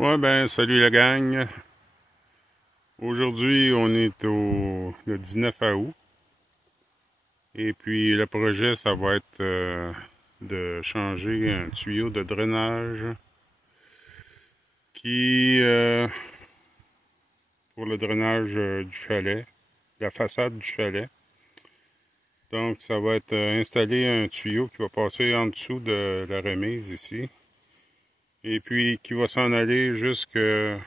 Ouais, ben, salut la gang. Aujourd'hui, on est le 19 août. Et puis, le projet, ça va être de changer un tuyau de drainage qui, pour le drainage du chalet, la façade du chalet. Donc, ça va être installer un tuyau qui va passer en dessous de la remise ici. Et puis, qui va s'en aller jusqu'au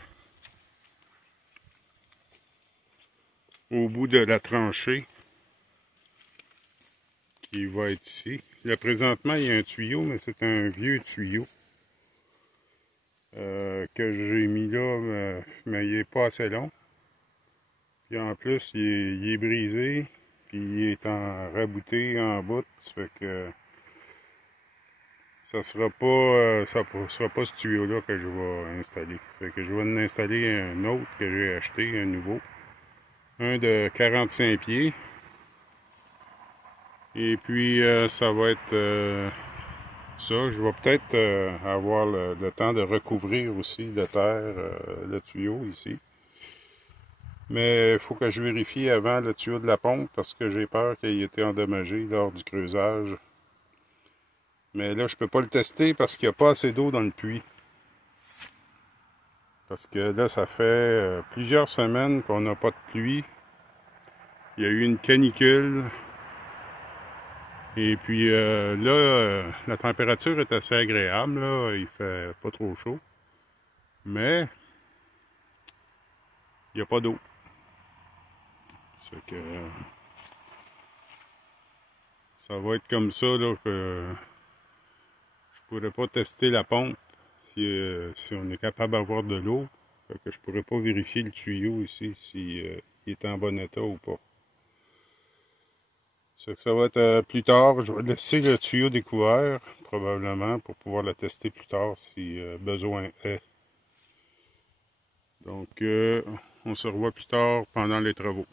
bout de la tranchée, qui va être ici. Là, présentement, il y a un tuyau, mais c'est un vieux tuyau que j'ai mis là, mais il n'est pas assez long. Puis en plus, il est brisé, puis il est en rabouté en bout. Ça fait que ça sera pas, sera pas ce tuyau-là que je vais installer. Ça fait que je vais en installer un autre que j'ai acheté, un nouveau. Un de 45 pieds. Et puis, ça va être ça. Je vais peut-être avoir le temps de recouvrir aussi de terre le tuyau ici. Mais il faut que je vérifie avant le tuyau de la pompe parce que j'ai peur qu'il ait été endommagé lors du creusage. Mais là, je peux pas le tester parce qu'il n'y a pas assez d'eau dans le puits. Parce que là, ça fait plusieurs semaines qu'on n'a pas de pluie. Il y a eu une canicule. Et puis là, la température est assez agréable, là. Il fait pas trop chaud. Mais il n'y a pas d'eau. Ça fait que ça va être comme ça là, que je pourrais pas tester la pompe si on est capable d'avoir de l'eau. Fait que je pourrais pas vérifier le tuyau ici si il est en bon état ou pas. Ça fait que ça va être plus tard. Je vais laisser le tuyau découvert probablement pour pouvoir le tester plus tard si besoin est. Donc on se revoit plus tard pendant les travaux.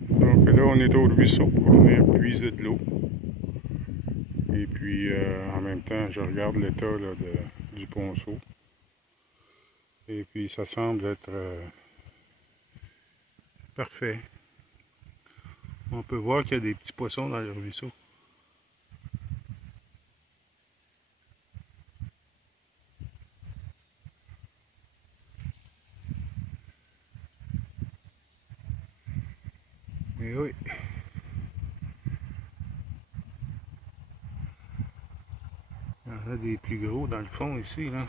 Donc là, on est au ruisseau pour venir puiser de l'eau. Et puis, en même temps, je regarde l'état du ponceau. Et puis, ça semble être parfait. On peut voir qu'il y a des petits poissons dans le ruisseau. Et oui. Il y en a des plus gros dans le fond ici, là.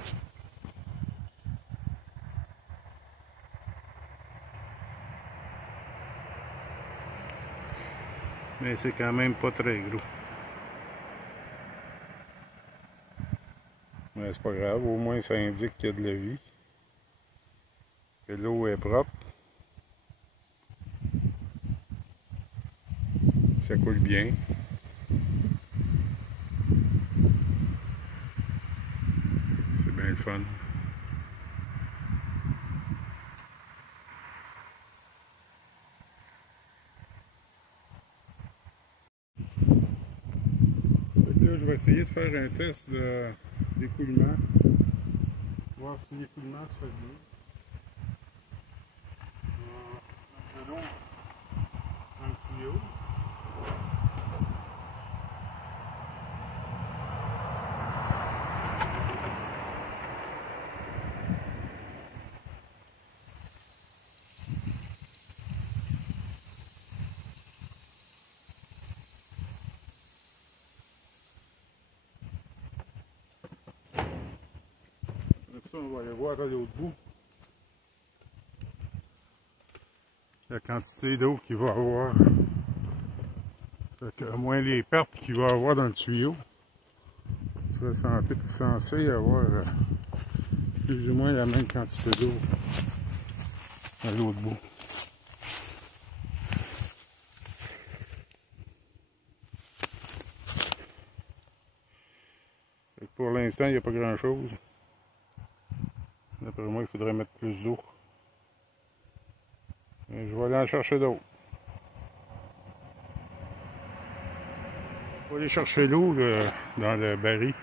Mais c'est quand même pas très gros. Mais c'est pas grave, au moins ça indique qu'il y a de la vie. Que l'eau est propre. Ça coule bien. C'est bien le fun. Là, je vais essayer de faire un test d'écoulement. Voir si l'écoulement se fait bien. De l'eau dans le tuyau. Ça, on va aller voir à l'autre bout la quantité d'eau qu'il va avoir. Fait que, à moins les pertes qu'il va avoir dans le tuyau, ça serait censé avoir plus ou moins la même quantité d'eau à l'autre bout. Pour l'instant, il n'y a pas grand chose. D'après moi, il faudrait mettre plus d'eau. Je vais aller en chercher d'autres. Je vais aller chercher l'eau dans le baril.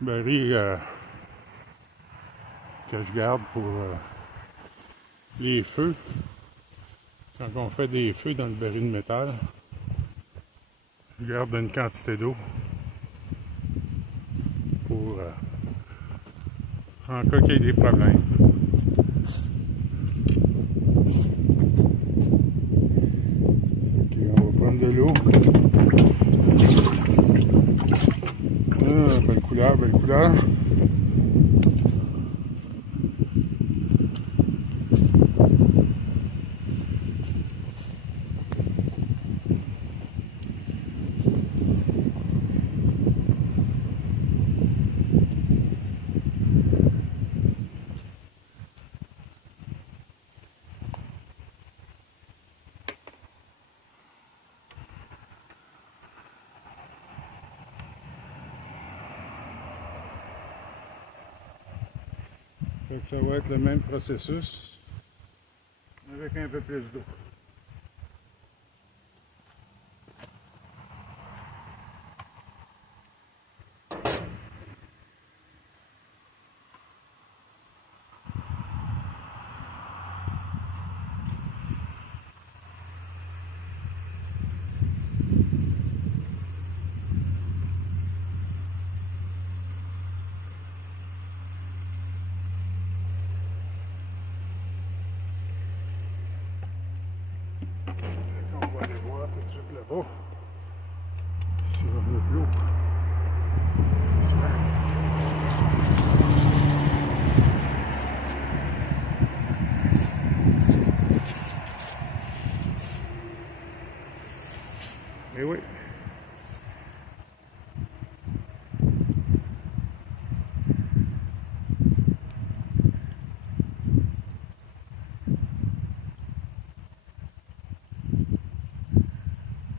Baril que je garde pour les feux. Quand on fait des feux dans le baril de métal, je garde une quantité d'eau pour en cas qu'il y ait des problèmes. Ok, on va prendre de l'eau. Ah, belle couleur, belle couleur. Fait que ça va être le même processus avec un peu plus d'eau. On va aller voir tout de suite là-bas. Sur le plus haut. Eh oui.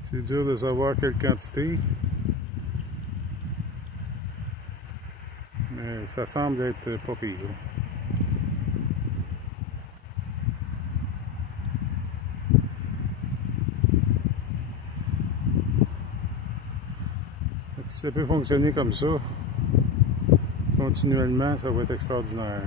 C'est dur de savoir quelle quantité, mais ça semble être pas pire. Si ça peut fonctionner comme ça, continuellement, ça va être extraordinaire.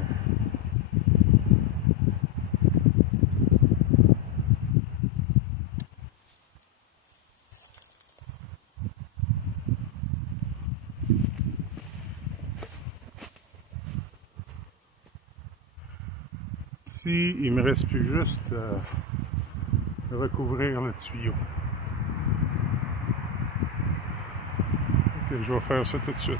Ici, il me reste plus juste à recouvrir le tuyau. Donc, je vais faire ça tout de suite.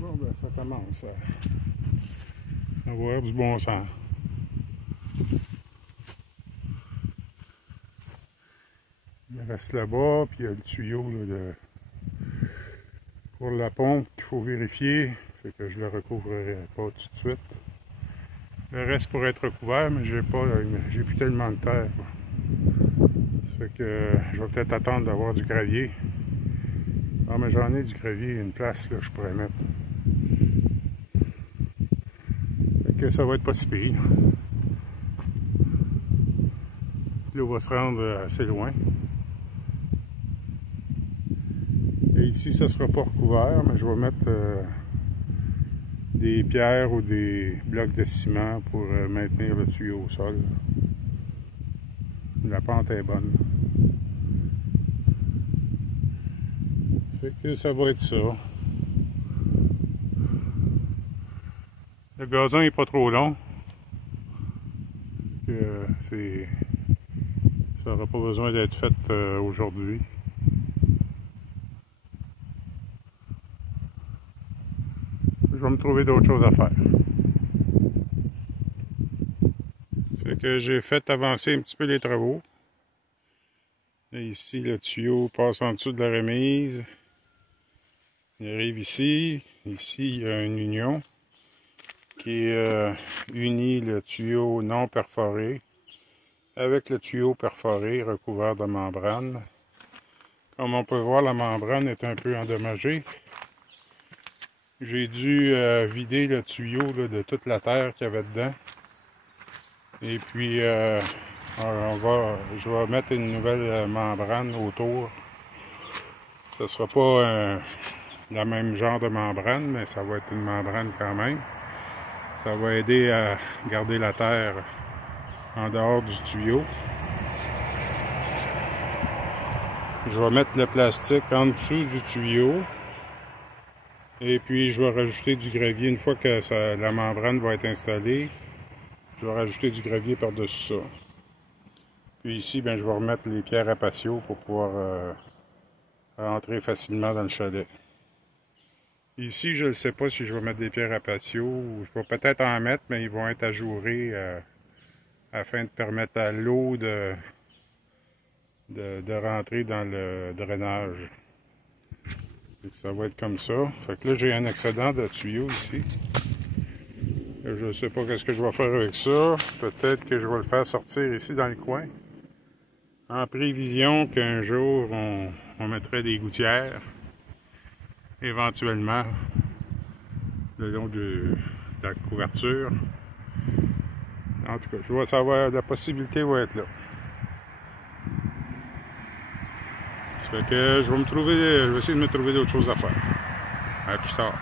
Bon, ben ça commence à avoir du bon sens. Il reste là-bas, puis il y a le tuyau là, pour la pompe qu'il faut vérifier. Fait que je le recouvrirai pas tout de suite. Le reste pourrait être recouvert, mais j'ai plus tellement de terre. Ça fait que je vais peut-être attendre d'avoir du gravier. Ah, mais j'en ai du gravier, une place là je pourrais mettre. Fait que ça va être pas si pire. L'eau va se rendre assez loin. Et ici, ça ne sera pas recouvert, mais je vais mettre des pierres ou des blocs de ciment pour maintenir le tuyau au sol. La pente est bonne. Fait que ça va être ça. Le gazon n'est pas trop long. Ça n'aura pas besoin d'être fait aujourd'hui. je vais me trouver d'autres choses à faire. Fait que j'ai fait avancer un petit peu les travaux. Et ici, le tuyau passe en dessous de la remise. Il arrive ici. Ici, il y a une union qui unit le tuyau non perforé avec le tuyau perforé recouvert de membrane. Comme on peut voir, la membrane est un peu endommagée. J'ai dû vider le tuyau là, de toute la terre qu'il y avait dedans. Et puis, je vais mettre une nouvelle membrane autour. Ce ne sera pas le même genre de membrane, mais ça va être une membrane quand même. Ça va aider à garder la terre en dehors du tuyau. Je vais mettre le plastique en dessous du tuyau. Et puis je vais rajouter du gravier une fois que la membrane va être installée. Je vais rajouter du gravier par-dessus ça. Puis ici, ben, je vais remettre les pierres à patio pour pouvoir rentrer facilement dans le chalet. Ici, je ne sais pas si je vais mettre des pierres à patio. Je vais peut-être en mettre, mais ils vont être ajourés afin de permettre à l'eau de rentrer dans le drainage. Ça va être comme ça. Fait que là, j'ai un excédent de tuyaux ici. Je ne sais pas qu'est-ce que je vais faire avec ça. Peut-être que je vais le faire sortir ici dans le coin. En prévision qu'un jour, on mettrait des gouttières. Éventuellement, le long de la couverture. En tout cas, je vais savoir, la possibilité va être là. Ça fait que je vais essayer de me trouver d'autres choses à faire. À plus tard.